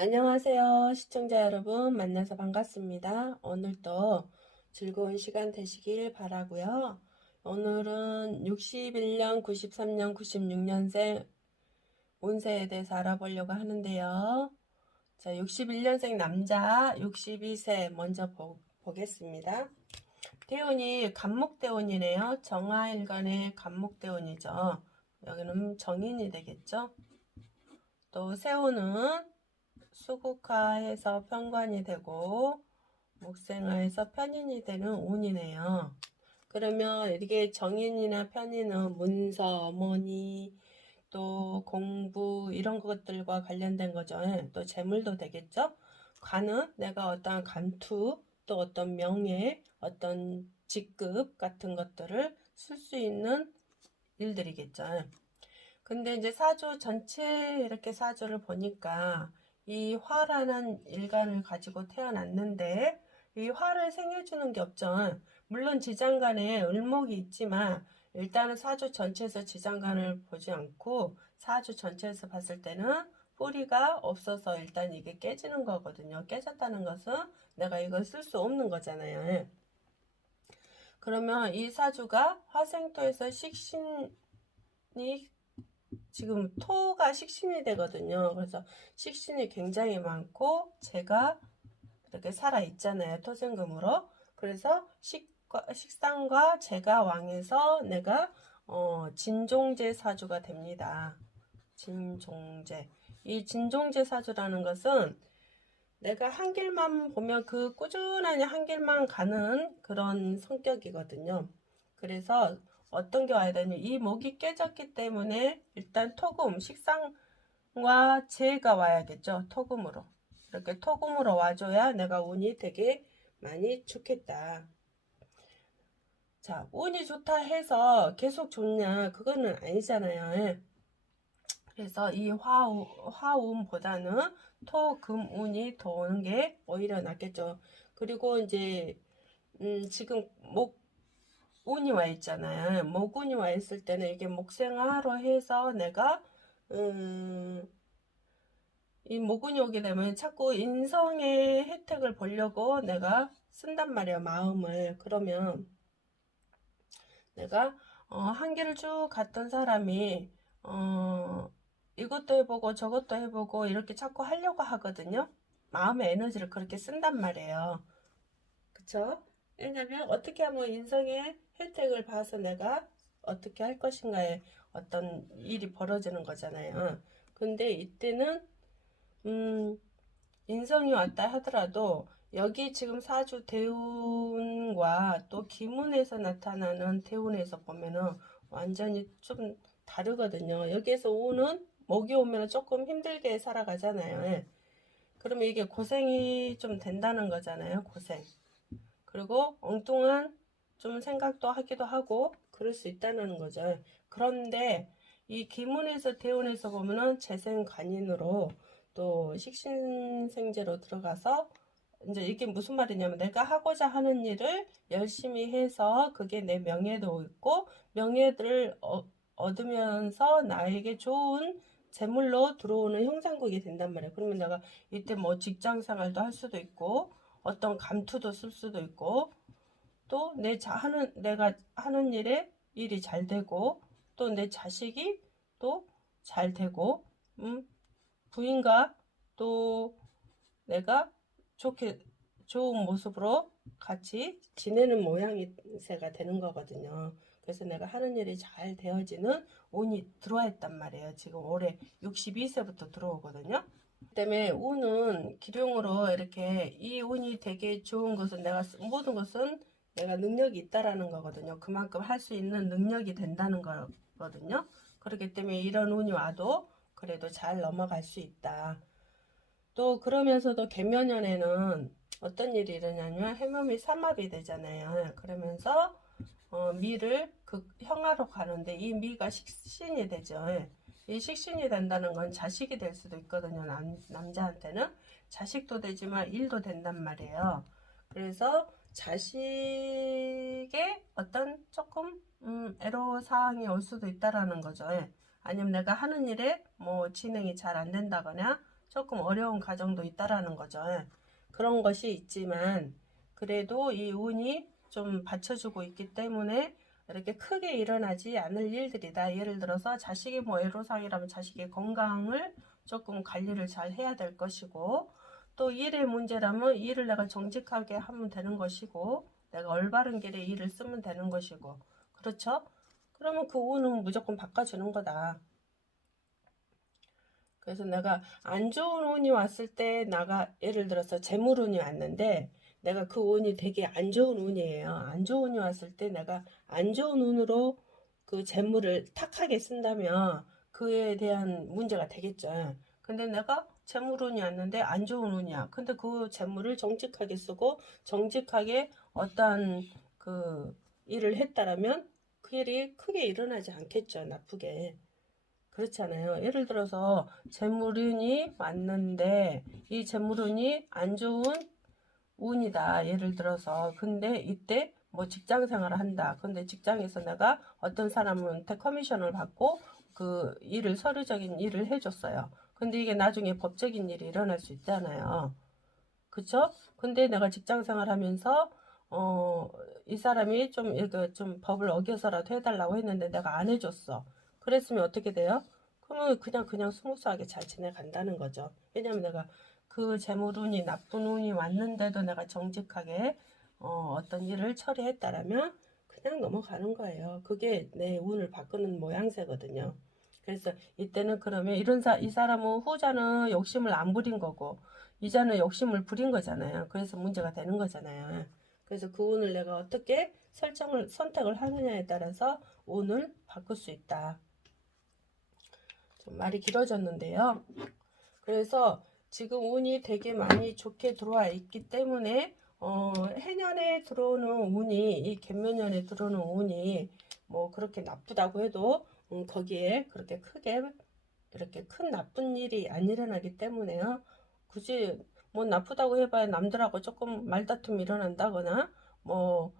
안녕하세요. 시청자 여러분 만나서 반갑습니다. 오늘도 즐거운 시간 되시길 바라고요. 오늘은 61년, 93년, 96년생 운세에 대해서 알아보려고 하는데요. 자, 61년생 남자 62세 먼저 보겠습니다. 대운이 간목대운이네요. 정화일간의 간목대운이죠. 여기는 정인이 되겠죠. 또 세운은 수국화해서 편관이 되고 목생화해서 편인이 되는 운이네요. 그러면 이게 정인이나 편인은 문서, 어머니, 또 공부 이런 것들과 관련된 거죠. 또 재물도 되겠죠. 관은 내가 어떤 감투, 또 어떤 명예, 어떤 직급 같은 것들을 쓸 수 있는 일들이겠죠. 근데 이제 사주 전체 이렇게 사주를 보니까 이 화라는 일간을 가지고 태어났는데 이 화를 생겨주는 게 없죠. 물론 지장간에 을목이 있지만 일단은 사주 전체에서 지장간을 보지 않고 사주 전체에서 봤을 때는 뿌리가 없어서 일단 이게 깨지는 거거든요. 깨졌다는 것은 내가 이걸 쓸 수 없는 거잖아요. 그러면 이 사주가 화생토에서 식신이 지금 토가 식신이 되거든요. 그래서 식신이 굉장히 많고 제가 이렇게 살아 있잖아요. 토생금으로. 그래서 식상과 제가 왕에서 내가 진종제 사주가 됩니다. 진종제. 이 진종제 사주라는 것은 내가 한 길만 보면 그 꾸준하게 한 길만 가는 그런 성격이거든요. 그래서 어떤 게 와야 되냐, 이 목이 깨졌기 때문에 일단 토금, 식상과 재가 와야겠죠. 토금으로. 이렇게 토금으로 와줘야 내가 운이 되게 많이 좋겠다. 자, 운이 좋다 해서 계속 좋냐, 그거는 아니잖아요. 그래서 이 화운보다는 토금운이 더 오는 게 오히려 낫겠죠. 그리고 이제 지금 목운이 와 있잖아요. 목운이 와 있을 때는 이게 목생화로 해서 내가 이 목운이 오게 되면 자꾸 인성의 혜택을 보려고 내가 쓴단 말이야, 마음을. 그러면 내가 한 길을 쭉 갔던 사람이 이것도 해보고 저것도 해보고 이렇게 자꾸 하려고 하거든요. 마음의 에너지를 그렇게 쓴단 말이에요. 그쵸? 왜냐면 어떻게 하면 인성의 혜택을 봐서 내가 어떻게 할 것인가에 어떤 일이 벌어지는 거잖아요. 근데 이때는 인성이 왔다 하더라도 여기 지금 사주 대운과 또 기문에서 나타나는 대운에서 보면은 완전히 좀 다르거든요. 여기에서 오는 목이 오면 조금 힘들게 살아가잖아요. 예. 그러면 이게 고생이 좀 된다는 거잖아요. 고생. 그리고 엉뚱한 좀 생각도 하기도 하고 그럴 수 있다는 거죠. 그런데 이 기문에서 대운에서 보면은 재생관인으로 또 식신생제로 들어가서 이제 이게 무슨 말이냐면 내가 하고자 하는 일을 열심히 해서 그게 내 명예도 있고 명예를 얻으면서 나에게 좋은 재물로 들어오는 형상국이 된단 말이에요. 그러면 내가 이때 뭐 직장 생활도 할 수도 있고 어떤 감투도 쓸 수도 있고 또 내가 하는 일이 잘 되고 또 내 자식이 또 잘 되고 부인과 또 내가 좋은 모습으로 같이 지내는 모양새가 되는 거거든요. 그래서 내가 하는 일이 잘 되어지는 운이 들어와 있단 말이에요. 지금 올해 62세부터 들어오거든요. 때문에 운은 기룡으로 이렇게 이 운이 되게 좋은 것은 모든 것은 내가 능력이 있다라는 거거든요. 그만큼 할 수 있는 능력이 된다는 거거든요. 그렇기 때문에 이런 운이 와도 그래도 잘 넘어갈 수 있다. 또 그러면서도 개묘년에는 어떤 일이 일어나냐면 해묘미 삼합이 되잖아요. 그러면서 미를 형화로 가는데 이 미가 식신이 되죠. 이 식신이 된다는 건 자식이 될 수도 있거든요. 남자한테는 자식도 되지만 일도 된단 말이에요. 그래서 자식의 어떤 조금 애로사항이 올 수도 있다라는 거죠. 아니면 내가 하는 일에 뭐 진행이 잘 안 된다거나 조금 어려운 과정도 있다라는 거죠. 그런 것이 있지만 그래도 이 운이 좀 받쳐주고 있기 때문에 이렇게 크게 일어나지 않을 일들이다. 예를 들어서 자식이 뭐 애로사항이라면 자식의 건강을 조금 관리를 잘 해야 될 것이고, 또 일의 문제라면 일을 내가 정직하게 하면 되는 것이고, 내가 올바른 길에 일을 쓰면 되는 것이고, 그렇죠? 그러면 그 운은 무조건 바꿔주는 거다. 그래서 내가 안 좋은 운이 왔을 때 나가 예를 들어서 재물운이 왔는데 내가 그 운이 되게 안 좋은 운이에요. 안 좋은 운이 왔을 때 내가 안 좋은 운으로 그 재물을 탁하게 쓴다면 그에 대한 문제가 되겠죠. 근데 내가 재물운이 왔는데 안 좋은 운이야. 근데 그 재물을 정직하게 쓰고 정직하게 어떠한 그 일을 했다라면 그 일이 크게 일어나지 않겠죠. 나쁘게. 그렇잖아요. 예를 들어서 재물운이 왔는데 이 재물운이 안 좋은 운이다. 예를 들어서 근데 이때 뭐 직장 생활을 한다. 근데 직장에서 내가 어떤 사람한테 커미션을 받고 그 일을 서류적인 일을 해줬어요. 근데 이게 나중에 법적인 일이 일어날 수 있잖아요. 그쵸? 근데 내가 직장 생활하면서 이 사람이 좀 이거 좀 법을 어겨서라도 해달라고 했는데 내가 안 해줬어. 그랬으면 어떻게 돼요? 그러면 그냥 스무스하게 잘 지내간다는 거죠. 왜냐면 내가 그 재물운이 나쁜 운이 왔는데도 내가 정직하게 어떤 일을 처리했다라면 그냥 넘어가는 거예요. 그게 내 운을 바꾸는 모양새거든요. 그래서 이때는 그러면 이 사람은 후자는 욕심을 안 부린 거고 이자는 욕심을 부린 거잖아요. 그래서 문제가 되는 거잖아요. 그래서 그 운을 내가 어떻게 선택을 하느냐에 따라서 운을 바꿀 수 있다. 좀 말이 길어졌는데요. 그래서 지금 운이 되게 많이 좋게 들어와 있기 때문에 해년에 들어오는 운이 이 gen묘년에 들어오는 운이 뭐 그렇게 나쁘다고 해도 거기에 그렇게 크게 이렇게 큰 나쁜 일이 안 일어나기 때문에요. 굳이 뭐 나쁘다고 해봐야 남들하고 조금 말다툼이 일어난다거나 뭐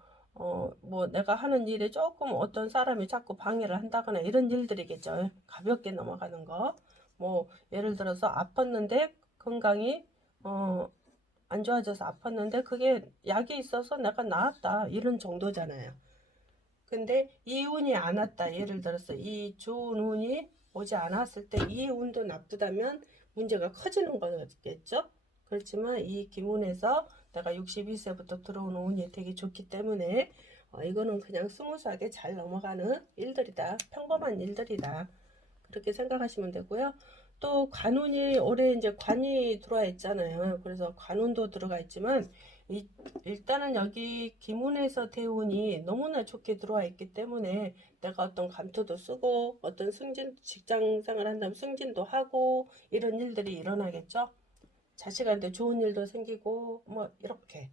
내가 하는 일에 조금 어떤 사람이 자꾸 방해를 한다거나 이런 일들이겠죠. 가볍게 넘어가는 거. 뭐 예를 들어서 아팠는데 건강이 안 좋아져서 아팠는데 그게 약이 있어서 내가 나았다 이런 정도잖아요. 근데 이 운이 안 왔다. 예를 들어서 이 좋은 운이 오지 않았을 때 이 운도 나쁘다면 문제가 커지는 거겠죠? 그렇지만 이 기운에서 내가 62세부터 들어오는 운이 되게 좋기 때문에 이거는 그냥 스무스하게 잘 넘어가는 일들이다. 평범한 일들이다. 그렇게 생각하시면 되고요. 또 관운이 올해 이제 관이 들어와 있잖아요. 그래서 관운도 들어가 있지만 일단은 여기 기문에서 대운이 너무나 좋게 들어와 있기 때문에 내가 어떤 감투도 쓰고 어떤 직장 생활 한다면 승진도 하고 이런 일들이 일어나겠죠. 자식한테 좋은 일도 생기고 뭐 이렇게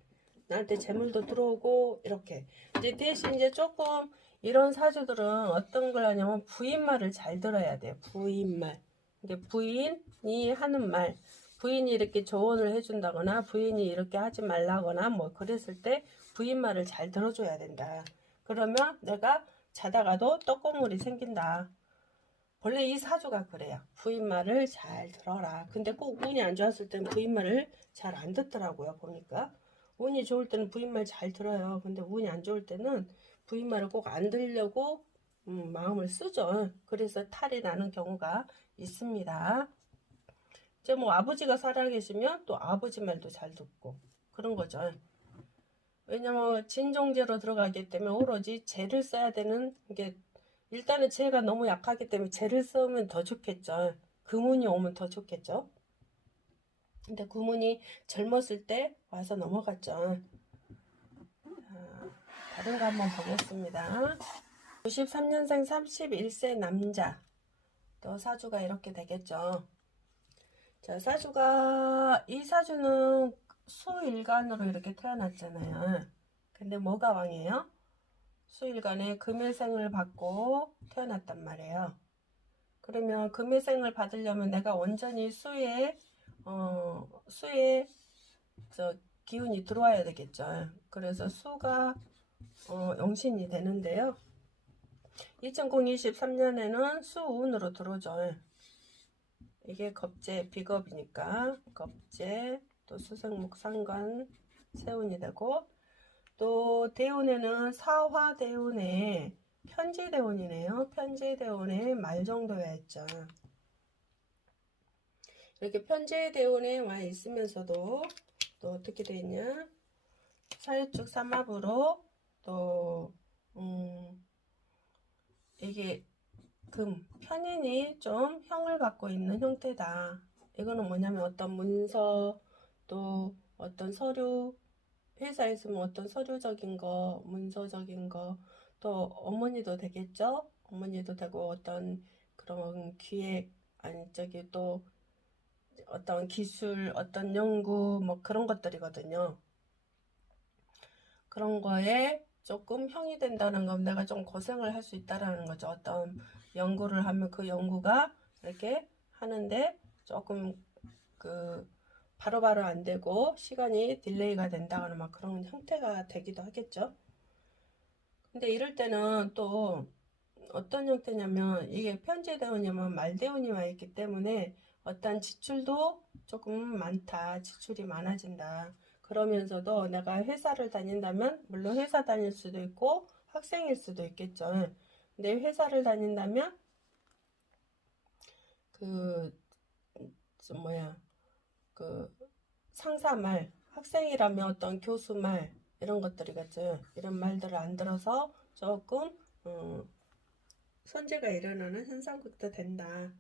나한테 재물도 들어오고 이렇게 이제 대신 이제 조금 이런 사주들은 어떤 걸 하냐면 부인말을 잘 들어야 돼요. 부인말. 이게 부인이 하는 말, 부인이 이렇게 조언을 해준다거나 부인이 이렇게 하지 말라거나 뭐 그랬을 때 부인말을 잘 들어줘야 된다. 그러면 내가 자다가도 떡고물이 생긴다. 원래 이 사주가 그래요. 부인 말을 잘 들어라. 근데 꼭 운이 안 좋았을 때는 부인 말을 잘 안 듣더라고요. 보니까 운이 좋을 때는 부인 말 잘 들어요. 근데 운이 안 좋을 때는 부인 말을 꼭 안 들으려고 마음을 쓰죠. 그래서 탈이 나는 경우가 있습니다. 이제 뭐 아버지가 살아계시면 또 아버지 말도 잘 듣고 그런 거죠. 왜냐면 진종제로 들어가기 때문에 오로지 재를 써야 되는 게 일단은 재가 너무 약하기 때문에 재를 쓰면 더 좋겠죠. 금운이 오면 더 좋겠죠. 근데 금운이 젊었을 때 와서 넘어갔죠. 다른 거 한번 보겠습니다. 93년생 31세 남자. 또 사주가 이렇게 되겠죠. 자, 이 사주는 수일간으로 이렇게 태어났잖아요. 근데 뭐가 왕이에요? 수일간에 금일생을 받고 태어났단 말이에요. 그러면 금일생을 받으려면 내가 온전히 수의 기운이 들어와야 되겠죠. 그래서 수가 영신이 되는데요. 2023년에는 수운으로 들어오죠. 이게 겁재 비겁이니까 겁재 또 수생목 상관 세운이 되고 또 대운에는 사화대운에 편지대운이네요. 편지대운에 말 정도야 했죠. 이렇게 편지대운에 와 있으면서도 또 어떻게 돼 있냐? 사유축 삼합으로 또 이게 편인이 좀 형을 갖고 있는 형태다. 이거는 뭐냐면 어떤 문서 또 어떤 서류 회사에 뭐 어떤 서류적인 거 문서적인 거 또 어머니도 되겠죠. 어머니도 되고 어떤 그런 기획 아니 저기 또 어떤 기술 어떤 연구 뭐 그런 것들이거든요. 그런 거에 조금 형이 된다는 건 내가 좀 고생을 할 수 있다라는 거죠. 어떤 연구를 하면 그 연구가 이렇게 하는데 조금 그 바로바로 안 되고 시간이 딜레이가 된다거나 막 그런 형태가 되기도 하겠죠. 근데 이럴 때는 또 어떤 형태냐면 이게 편제대운이면 말대운이 와 있기 때문에 어떤 지출도 조금 많다. 지출이 많아진다. 그러면서도 내가 회사를 다닌다면 물론 회사 다닐 수도 있고 학생일 수도 있겠죠. 근데 회사를 다닌다면 그 뭐야 그 상사 말, 학생이라면 어떤 교수 말 이런 것들이겠죠. 이런 말들을 안 들어서 조금 손재가 일어나는 현상극도 된다.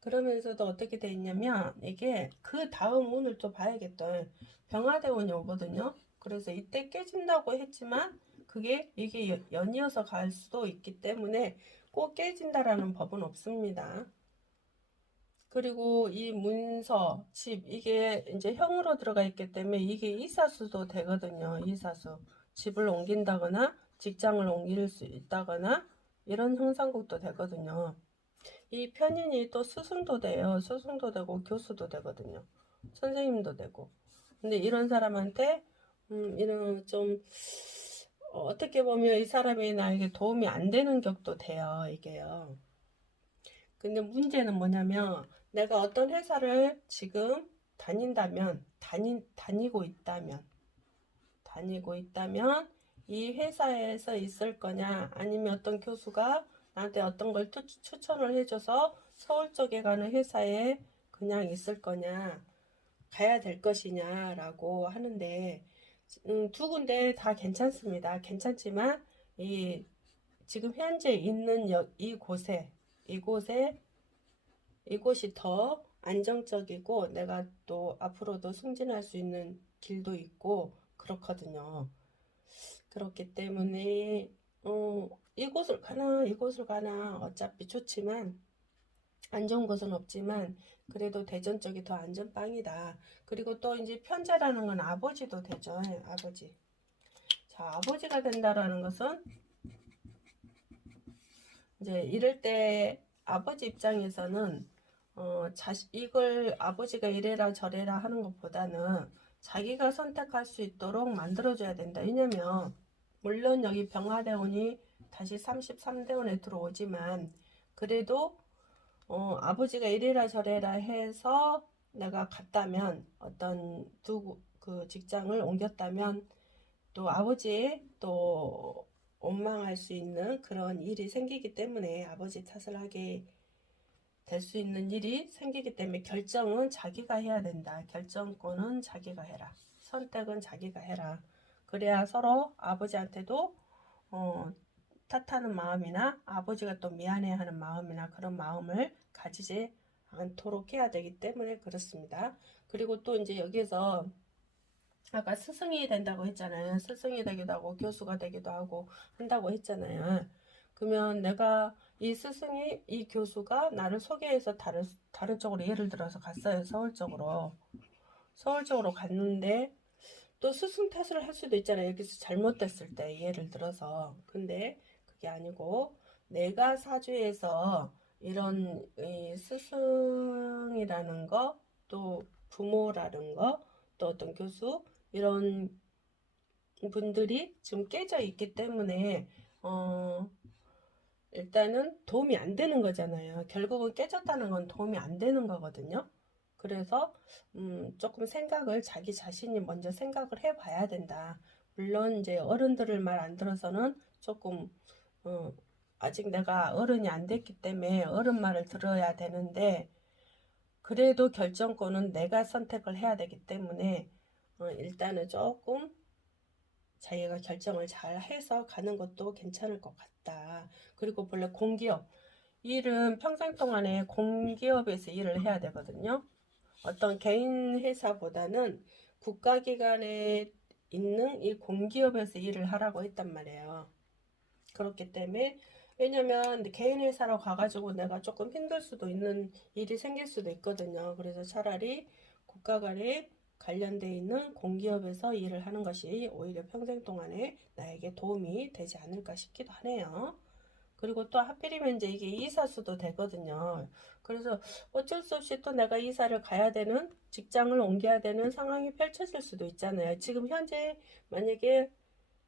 그러면서도 어떻게 돼 있냐면 이게 그 다음 운을 또 봐야겠다. 병화대운이 오거든요. 그래서 이때 깨진다고 했지만 그게 이게 연이어서 갈 수도 있기 때문에 꼭 깨진다라는 법은 없습니다. 그리고 이 문서, 집 이게 이제 형으로 들어가 있기 때문에 이게 이사수도 되거든요. 이사수. 집을 옮긴다거나 직장을 옮길 수 있다거나 이런 형상국도 되거든요. 이 편인이 또 스승도 돼요. 스승도 되고 교수도 되거든요. 선생님도 되고. 근데 이런 사람한테 이런 좀 어떻게 보면 이 사람이 나에게 도움이 안 되는 격도 돼요. 이게요. 근데 문제는 뭐냐면 내가 어떤 회사를 지금 다니고 있다면 이 회사에서 있을 거냐 아니면 어떤 교수가 나한테 어떤 걸 추천을 해줘서 서울 쪽에 가는 회사에 그냥 있을 거냐 가야 될 것이냐 라고 하는데 두 군데 다 괜찮습니다. 괜찮지만 이 지금 현재 있는 이곳이 더 안정적이고 내가 또 앞으로도 승진할 수 있는 길도 있고 그렇거든요. 그렇기 때문에 이곳을 가나 어차피 좋지만 안 좋은 곳은 없지만 그래도 대전 쪽이 더 안전빵이다. 그리고 또 이제 편자라는 건 아버지도 되죠. 예, 아버지. 자, 아버지가 된다라는 것은 이제 이럴 때 아버지 입장에서는 이걸 아버지가 이래라 저래라 하는 것보다는 자기가 선택할 수 있도록 만들어줘야 된다. 왜냐면 물론 여기 병화대운이 다시 33대운에 들어오지만 그래도 아버지가 이래라 저래라 해서 내가 갔다면 어떤 그 직장을 옮겼다면 또 아버지의 또 원망할 수 있는 그런 일이 생기기 때문에 아버지 탓을 하게 될 수 있는 일이 생기기 때문에 결정은 자기가 해야 된다. 결정권은 자기가 해라. 선택은 자기가 해라. 그래야 서로 아버지한테도 탓하는 마음이나 아버지가 또 미안해하는 마음이나 그런 마음을 가지지 않도록 해야 되기 때문에 그렇습니다. 그리고 또 이제 여기서 아까 스승이 된다고 했잖아요. 스승이 되기도 하고 교수가 되기도 하고 한다고 했잖아요. 그러면 내가 이 교수가 나를 소개해서 다른 쪽으로 예를 들어서 갔어요. 서울 쪽으로 갔는데 또 스승 탓을 할 수도 있잖아요. 여기서 잘못됐을 때 예를 들어서. 근데 그게 아니고 내가 사주에서 이런 스승이라는 거, 또 부모라는 거, 또 어떤 교수 이런 분들이 지금 깨져 있기 때문에 일단은 도움이 안 되는 거잖아요. 결국은 깨졌다는 건 도움이 안 되는 거거든요. 그래서 조금 생각을 자기 자신이 먼저 생각을 해봐야 된다. 물론 이제 어른들을 말 안 들어서는 조금 어, 아직 내가 어른이 안 됐기 때문에 어른 말을 들어야 되는데 그래도 결정권은 내가 선택을 해야 되기 때문에 일단은 조금 자기가 결정을 잘 해서 가는 것도 괜찮을 것 같다. 그리고 본래 공기업 일은 평생 동안에 공기업에서 일을 해야 되거든요. 어떤 개인 회사보다는 국가기관에 있는 이 공기업에서 일을 하라고 했단 말이에요. 그렇기 때문에 왜냐면 개인 회사로 가가지고 내가 조금 힘들 수도 있는 일이 생길 수도 있거든요. 그래서 차라리 국가 간에 관련돼 있는 공기업에서 일을 하는 것이 오히려 평생 동안에 나에게 도움이 되지 않을까 싶기도 하네요. 그리고 또 하필이면 이제 이게 이사수도 되거든요. 그래서 어쩔 수 없이 또 내가 이사를 가야 되는 직장을 옮겨야 되는 상황이 펼쳐질 수도 있잖아요. 지금 현재 만약에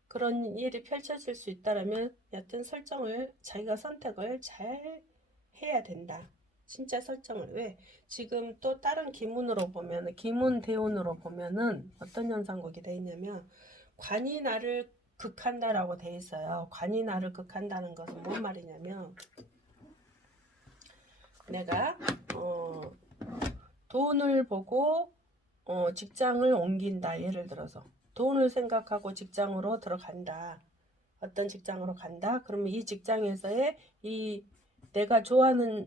그런 일이 펼쳐질 수 있다라면 여튼 설정을 자기가 선택을 잘 해야 된다. 진짜 설정을 왜 지금 또 다른 기문으로 보면 기문 대운으로 보면은 어떤 현상국이 돼 있냐면 관이 나를 극한다라고 돼 있어요. 관이 나를 극한다는 것은 뭔 말이냐면 내가 돈을 보고 직장을 옮긴다. 예를 들어서 돈을 생각하고 직장으로 들어간다. 어떤 직장으로 간다. 그러면 이 직장에서의 이 내가 좋아하는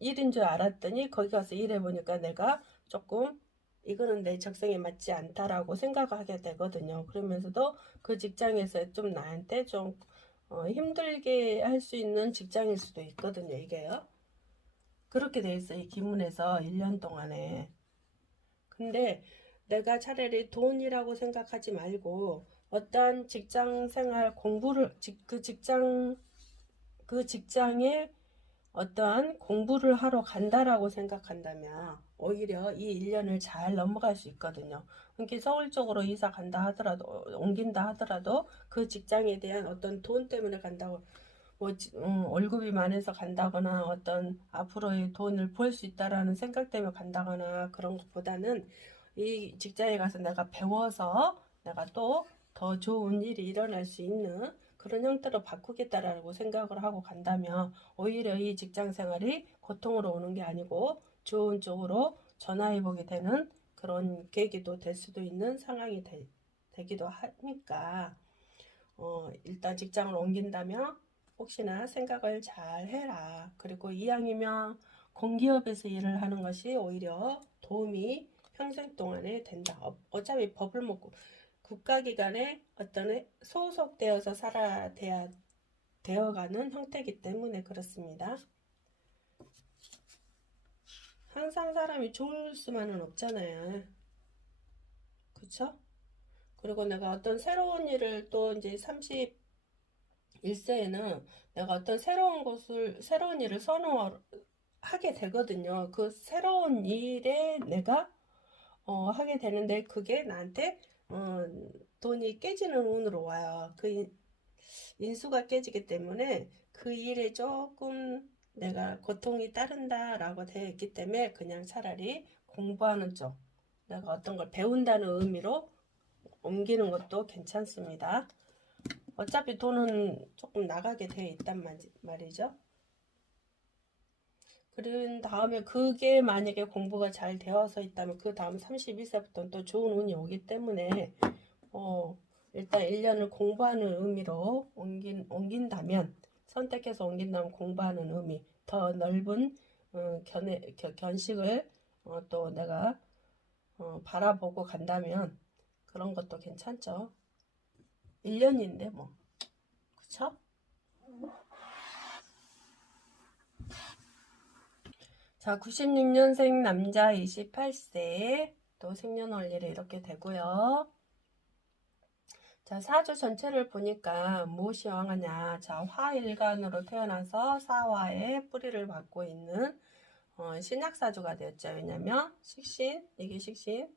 일인 줄 알았더니 거기 가서 일해보니까 내가 조금 이거는 내 적성에 맞지 않다라고 생각하게 되거든요. 그러면서도 그 직장에서 좀 나한테 좀 힘들게 할 수 있는 직장일 수도 있거든요. 이게요. 그렇게 돼 있어요. 이 기문에서 1년 동안에. 근데 내가 차라리 돈이라고 생각하지 말고 어떠한 직장 생활 공부를 그 직장에 어떠한 공부를 하러 간다라고 생각한다면 오히려 이 1년을 잘 넘어갈 수 있거든요. 그러니까 서울 쪽으로 이사 간다 하더라도 옮긴다 하더라도 그 직장에 대한 어떤 돈 때문에 간다고 뭐 월급이 많아서 간다거나 어떤 앞으로의 돈을 벌 수 있다라는 생각 때문에 간다거나 그런 것보다는 이 직장에 가서 내가 배워서 내가 또 더 좋은 일이 일어날 수 있는 그런 형태로 바꾸겠다라고 생각을 하고 간다면 오히려 이 직장 생활이 고통으로 오는 게 아니고 좋은 쪽으로 전화해보게 되는 그런 계기도 될 수도 있는 상황이 되기도 하니까 일단 직장을 옮긴다면 혹시나 생각을 잘 해라. 그리고 이왕이면 공기업에서 일을 하는 것이 오히려 도움이 평생 동안에 된다. 어차피 법을 먹고 국가기관에 어떤 소속되어서 되어가는 형태이기 때문에 그렇습니다. 항상 사람이 좋을 수만은 없잖아요. 그쵸? 그리고 내가 어떤 새로운 일을 또 이제 31세에는 내가 어떤 새로운 일을 선호하게 되거든요. 그 새로운 일에 내가 하게 되는데 그게 나한테 돈이 깨지는 운으로 와요. 그 인수가 깨지기 때문에 그 일에 조금 내가 고통이 따른다라고 되어 있기 때문에 그냥 차라리 공부하는 쪽, 내가 어떤 걸 배운다는 의미로 옮기는 것도 괜찮습니다. 어차피 돈은 조금 나가게 되어 있단 말이죠. 그런 다음에 그게 만약에 공부가 잘 되어서 있다면 그 다음 32세부터는 또 좋은 운이 오기 때문에 일단 1년을 공부하는 의미로 옮긴다면 선택해서 옮긴다면 공부하는 의미 더 넓은 견식을 또 내가 바라보고 간다면 그런 것도 괜찮죠. 1년인데 뭐 그쵸? 자, 96년생 남자 28세 또 생년월일이 이렇게 되고요. 자, 사주 전체를 보니까 무엇이 왕하냐. 자, 화일간으로 태어나서 사화의 뿌리를 받고 있는 신약사주가 되었죠. 왜냐면 식신, 이게 식신,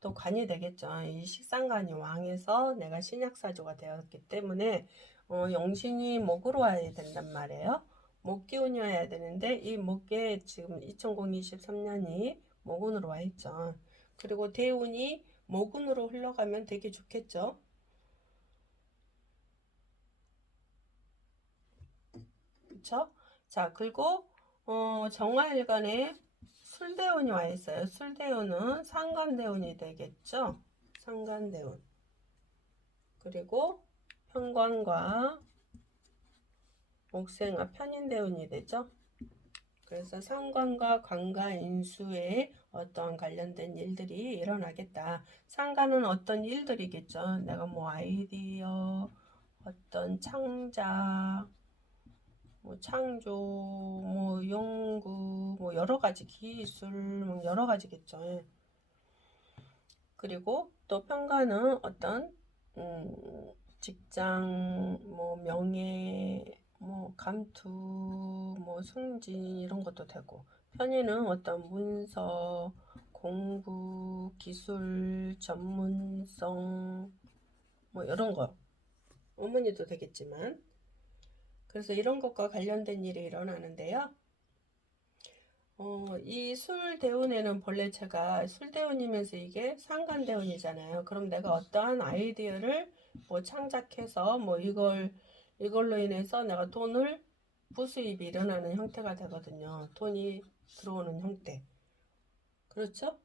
또 관이 되겠죠. 이 식상관이 왕해서 내가 신약사주가 되었기 때문에 영신이 목으로 와야 된단 말이에요. 목기운이어야 되는데 이 목에 지금 2023년이 목운으로 와 있죠. 그리고 대운이 목운으로 흘러가면 되게 좋겠죠. 그쵸? 자, 그리고 정화일간에 술대운이 와 있어요. 술대운은 상간대운이 되겠죠. 상간대운. 그리고 편관과 옥생화 편인대운이 되죠. 그래서 상관과 관과 인수에 어떤 관련된 일들이 일어나겠다. 상관은 어떤 일들이겠죠. 내가 뭐 아이디어, 어떤 창작, 뭐 창조, 뭐 연구, 뭐 여러 가지 기술, 뭐 여러 가지겠죠. 예. 그리고 또 평가는 어떤 직장, 뭐 명예, 뭐 감투, 뭐 승진 이런 것도 되고, 편의는 어떤 문서, 공부, 기술, 전문성, 뭐 이런 거, 어머니도 되겠지만, 그래서 이런 것과 관련된 일이 일어나는데요. 이 술대운에는 본래 제가 술대운이면서 이게 상간대운이잖아요. 그럼 내가 어떠한 아이디어를 뭐 창작해서 뭐 이걸로 인해서 내가 돈을 부수입이 일어나는 형태가 되거든요. 돈이 들어오는 형태. 그렇죠?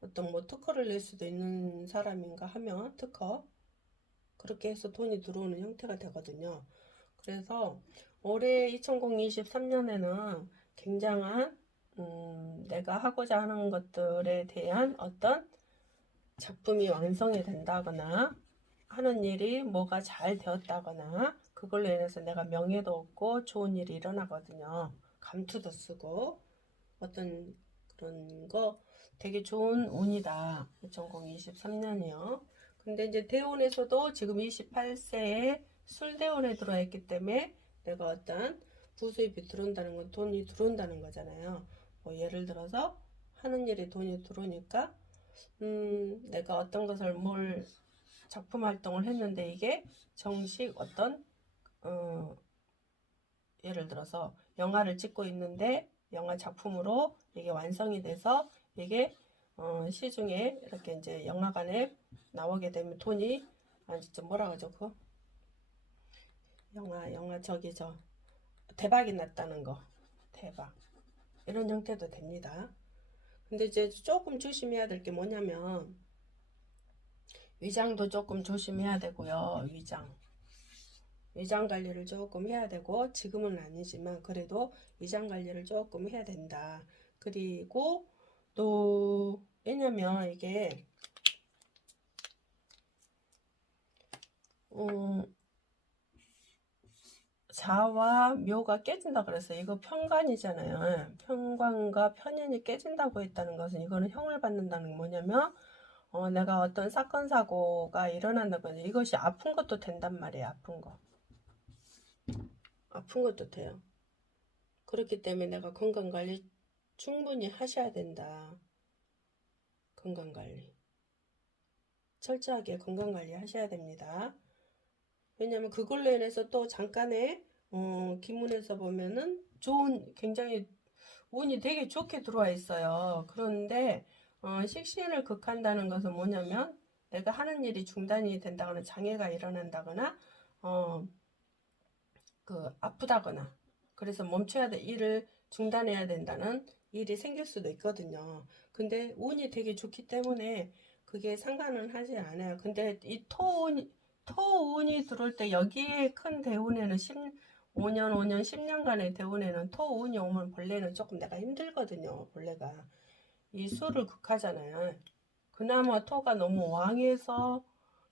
어떤 뭐 특허를 낼 수도 있는 사람인가 하면 특허. 그렇게 해서 돈이 들어오는 형태가 되거든요. 그래서 올해 2023년에는 굉장한 내가 하고자 하는 것들에 대한 어떤 작품이 완성이 된다거나 하는 일이 뭐가 잘 되었다거나 그걸로 인해서 내가 명예도 얻고 좋은 일이 일어나거든요. 감투도 쓰고 어떤 그런 거 되게 좋은 운이다. 2023년이요. 근데 이제 대운에서도 지금 28세에 술대운에 들어와 있기 때문에 내가 어떤 부수입이 들어온다는 건 돈이 들어온다는 거잖아요. 뭐 예를 들어서 하는 일에 돈이 들어오니까 내가 어떤 것을 뭘 작품 활동을 했는데 이게 정식 어떤 예를 들어서 영화를 찍고 있는데 영화 작품으로 이게 완성이 돼서 이게 시중에 이렇게 이제 영화관에 나오게 되면 돈이 진짜 뭐라 그러죠 그거? 영화 저기 저 대박이 났다는 거 대박 이런 형태도 됩니다. 근데 이제 조금 조심해야 될 게 뭐냐면 위장도 조금 조심해야 되고요. 위장 관리를 조금 해야 되고 지금은 아니지만 그래도 위장 관리를 조금 해야 된다. 그리고 또 왜냐면 이게 자와 묘가 깨진다 그랬어요. 이거 편관이잖아요. 편관과 편인이 깨진다고 했다는 것은 이거는 형을 받는다는 게 뭐냐면 내가 어떤 사건 사고가 일어난다거나 이것이 아픈 것도 된단 말이에요. 아픈 것도 돼요. 그렇기 때문에 내가 건강관리 충분히 하셔야 된다. 건강관리. 철저하게 건강관리 하셔야 됩니다. 왜냐면 그걸로 인해서 또 잠깐의 기문에서 보면은 굉장히 운이 되게 좋게 들어와 있어요. 그런데 식신을 극한다는 것은 뭐냐면 내가 하는 일이 중단이 된다거나 장애가 일어난다거나 아프다거나 그래서 멈춰야 돼 일을 중단해야 된다는 일이 생길 수도 있거든요. 근데 운이 되게 좋기 때문에 그게 상관은 하지 않아요. 근데 이 토운이 들어올 때 여기에 큰 대운에는 5년, 10년간의 대운에는 토운이 오면 본래는 조금 내가 힘들거든요. 본래가 이 수를 극하잖아요. 그나마 토가 너무 왕해서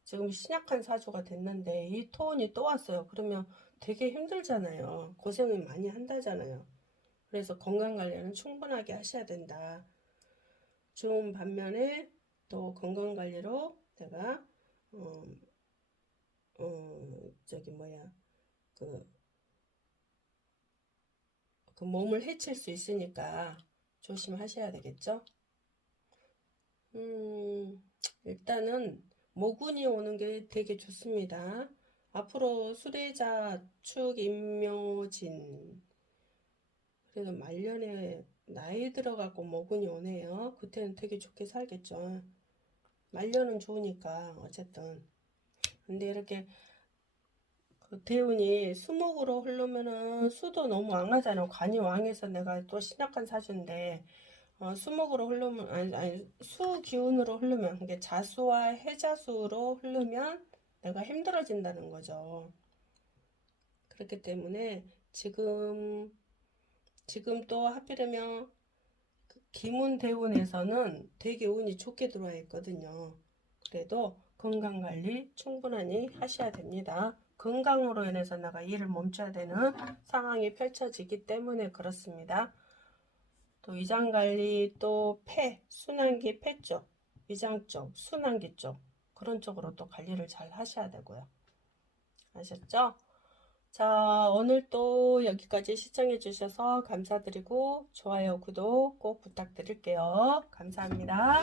지금 신약한 사주가 됐는데 이 토운이 또 왔어요. 그러면 되게 힘들잖아요. 고생을 많이 한다잖아요. 그래서 건강관리는 충분하게 하셔야 된다. 좋은 반면에 또 건강관리로 내가 저기 뭐야 그, 그 몸을 해칠 수 있으니까 조심하셔야 되겠죠. 일단은 모군이 오는 게 되게 좋습니다. 앞으로 수레자, 축, 임묘진 그래도 말년에 나이 들어가고 모근이 오네요. 그때는 되게 좋게 살겠죠. 말년은 좋으니까 어쨌든. 근데 이렇게 그 대운이 수목으로 흐르면은 수도 너무 왕하잖아. 관이 왕해서 내가 또 신약한 사주인데 수목으로 흐르면 아니 수 기운으로 흐르면 그게 자수와 해자수로 흐르면 내가 힘들어진다는 거죠. 그렇기 때문에 지금 또 하필이면 기문 대운에서는 되게 운이 좋게 들어와 있거든요. 그래도 건강관리 충분히 하셔야 됩니다. 건강으로 인해서 내가 일을 멈춰야 되는 상황이 펼쳐지기 때문에 그렇습니다. 또 위장관리, 또 순환기 폐 쪽, 위장 쪽, 순환기 쪽 그런 쪽으로 또 관리를 잘 하셔야 되고요. 아셨죠? 자, 오늘 또 여기까지 시청해 주셔서 감사드리고 좋아요, 구독 꼭 부탁드릴게요. 감사합니다.